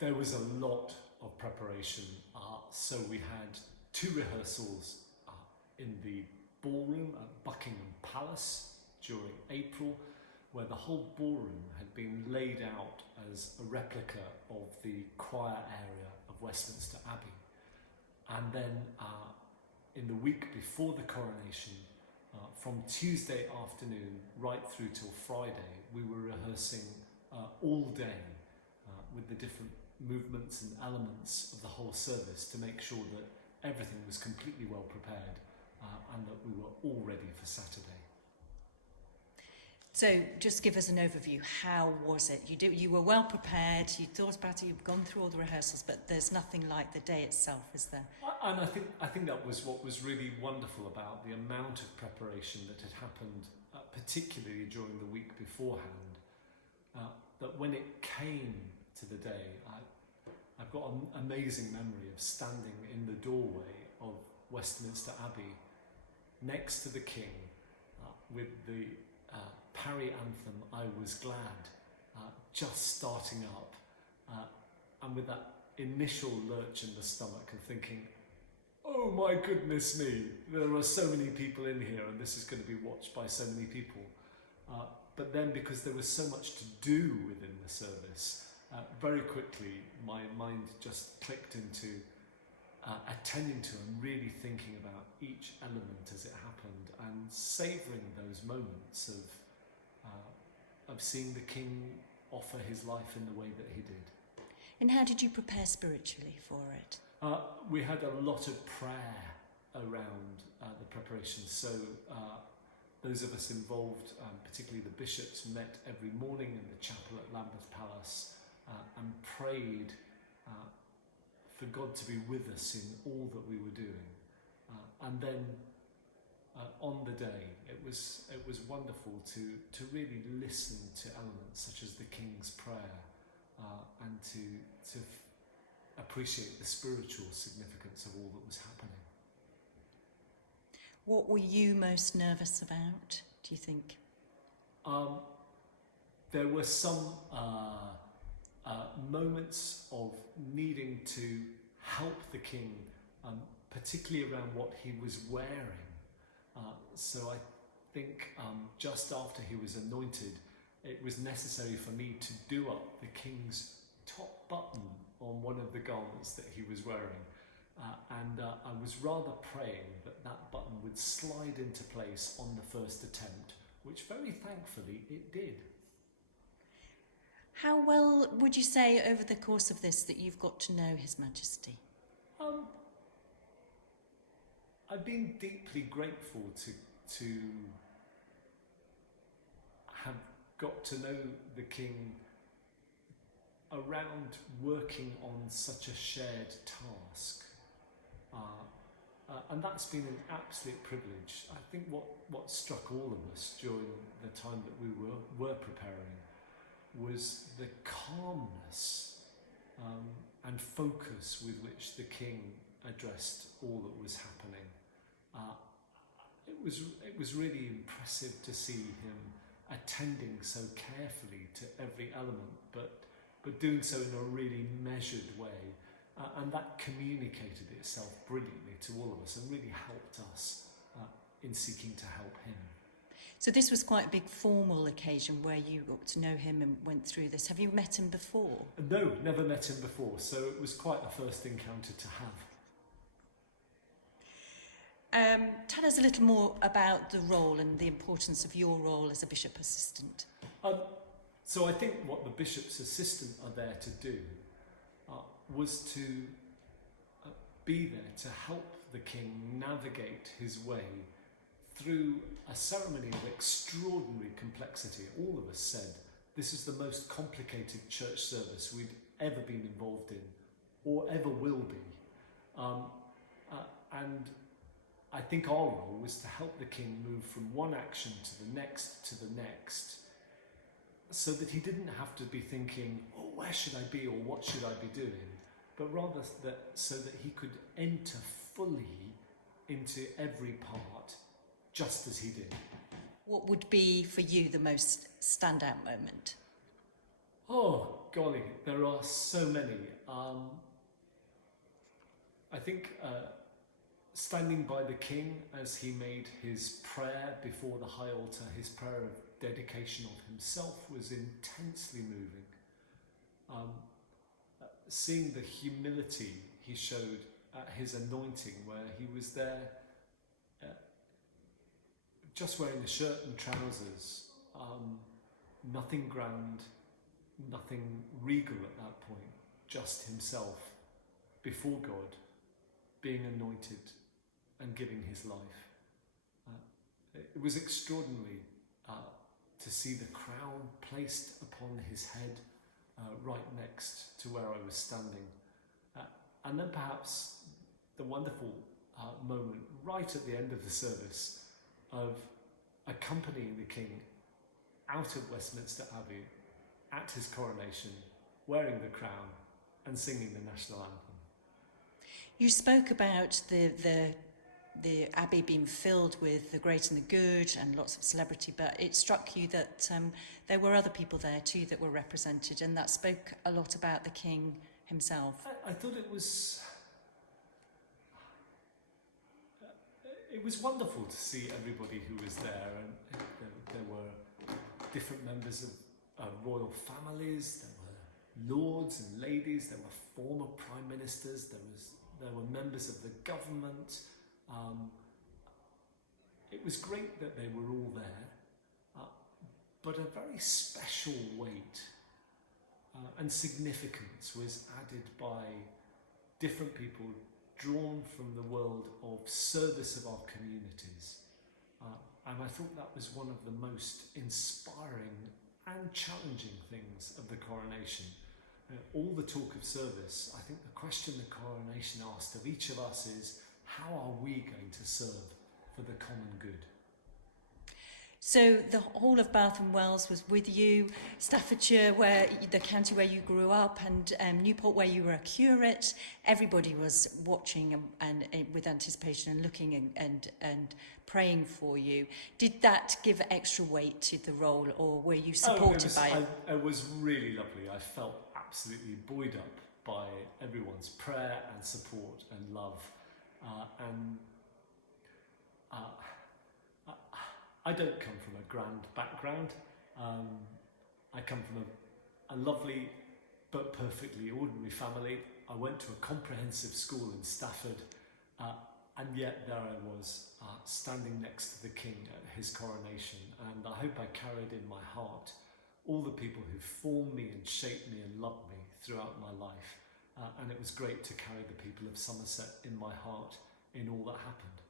There was a lot of preparation, so we had 2 rehearsals in the ballroom at Buckingham Palace during April, where the whole ballroom had been laid out as a replica of the choir area of Westminster Abbey. And then in the week before the coronation, from Tuesday afternoon right through till Friday, we were rehearsing all day with the different movements and elements of the whole service to make sure that everything was completely well prepared and that we were all ready for Saturday. So just give us an overview. How was it? You were well prepared, you thought about it, you've gone through all the rehearsals, but there's nothing like the day itself, is there? And I think that was what was really wonderful about the amount of preparation that had happened, particularly during the week beforehand, that when it came to the day, I've got an amazing memory of standing in the doorway of Westminster Abbey next to the King with the Parry anthem, I Was Glad, just starting up, and with that initial lurch in the stomach and thinking, oh my goodness me, there are so many people in here and this is going to be watched by so many people. But then because there was so much to do within the service, very quickly my mind just clicked into attending to and really thinking about each element as it happened and savouring those moments of seeing the King offer his life in the way that he did. And how did you prepare spiritually for it? We had a lot of prayer around the preparation. So those of us involved, particularly the bishops, met every morning in the chapel at Lambeth Palace and prayed for God to be with us in all that we were doing. And then on the day, it was wonderful to really listen to elements such as the King's Prayer and to appreciate the spiritual significance of all that was happening. What were you most nervous about, do you think? There were some moments of needing to help the King, particularly around what he was wearing. So I think just after he was anointed, it was necessary for me to do up the King's top button on one of the garments that he was wearing. And I was rather praying that that button would slide into place on the first attempt, which very thankfully it did. How well would you say over the course of this that you've got to know His Majesty? I've been deeply grateful to have got to know the King around working on such a shared task. And that's been an absolute privilege. I think what struck all of us during the time that we were preparing was the calmness and focus with which the King addressed all that was happening. It was really impressive to see him attending so carefully to every element, but doing so in a really measured way. And that communicated itself brilliantly to all of us and really helped us in seeking to help him. So this was quite a big formal occasion where you got to know him and went through this. Have you met him before? No, never met him before, so it was quite a first encounter to have. Tell us a little more about the role and the importance of your role as a bishop assistant. So I think what the bishop's assistant are there to do was to be there to help the King navigate his way through a ceremony of extraordinary complexity. All of us said this is the most complicated church service we'd ever been involved in or ever will be. And I think our role was to help the King move from one action to the next, so that he didn't have to be thinking, oh, where should I be or what should I be doing? But rather so that he could enter fully into every part, just as he did. What would be for you the most standout moment? Oh golly, there are so many. I think standing by the king as he made his prayer before the high altar, his prayer of dedication of himself, was intensely moving. Seeing the humility he showed at his anointing, where he was there just wearing a shirt and trousers, nothing grand, nothing regal at that point, just himself before God, being anointed and giving his life. It was extraordinary to see the crown placed upon his head right next to where I was standing. And then perhaps the wonderful moment right at the end of the service of accompanying the king out of Westminster Abbey at his coronation, wearing the crown and singing the national anthem. You spoke about the Abbey being filled with the great and the good and lots of celebrity, but it struck you that there were other people there too that were represented, and that spoke a lot about the king himself. I thought it was wonderful to see everybody who was there, and there were different members of royal families, there were lords and ladies, there were former prime ministers, there were members of the government. It was great that they were all there, but a very special weight and significance was added by different people drawn from the world of service of our communities. And I thought that was one of the most inspiring and challenging things of the coronation. All the talk of service, I think the question the coronation asked of each of us is, how are we going to serve for the common good? So the whole of Bath and Wells was with you, Staffordshire, where the county where you grew up, and Newport, where you were a curate. Everybody was watching and with anticipation and looking and praying for you. Did that give extra weight to the role, or were you supported by it? It was really lovely. I felt absolutely buoyed up by everyone's prayer and support and love. I don't come from a grand background. I come from a lovely but perfectly ordinary family. I went to a comprehensive school in Stafford, and yet there I was, standing next to the king at his coronation. And I hope I carried in my heart all the people who formed me and shaped me and loved me throughout my life. And it was great to carry the people of Somerset in my heart in all that happened.